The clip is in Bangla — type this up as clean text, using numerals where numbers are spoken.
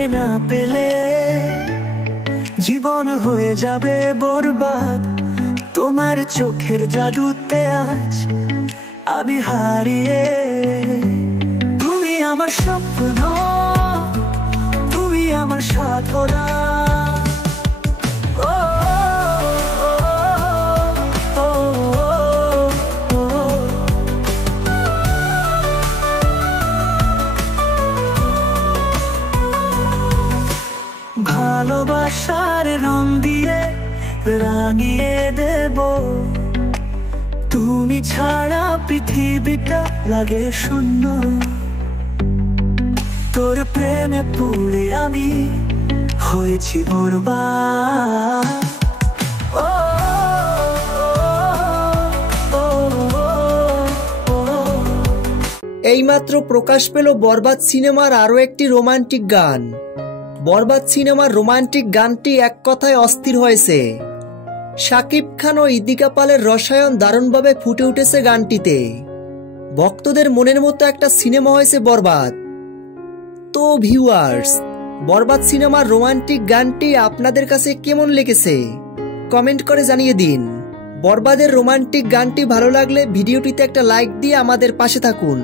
তোমাকে না পেলে জীবন হয়ে যাবে বরবাদ। তোমার চোখের জাদুতে আজ আমি হারিয়ে। তুমি আমার স্বপ্ন, তুমি আমার সাধনা। ভালোবাসার রং দিয়ে রাঙিয়ে দেব। তুমি ছাড়া পৃথিবীটা লাগে শূন্য। তোর প্রেমে পড়ে আমি হয়েছি বরবাদ। এইমাত্র প্রকাশ পেল বরবাদ সিনেমার আরো একটি রোমান্টিক গান। বরবাদ সিনেমার রোমান্টিক গানটি এক কথায় অস্থির হয়েছে। শাকিব খান ও ইদিকা পালের রসায়ন দারুণভাবে ফুটে উঠেছে গানটিতে। ভক্তদের মনের মতো একটা সিনেমা হয়েছে বরবাদ। তো ভিউয়ার্স, বরবাদ সিনেমার রোমান্টিক গানটি আপনাদের কাছে কেমন লেগেছে কমেন্ট করে জানিয়ে দিন। বরবাদের রোমান্টিক গানটি ভালো লাগলে ভিডিওটিতে একটা লাইক দিয়ে আমাদের পাশে থাকুন।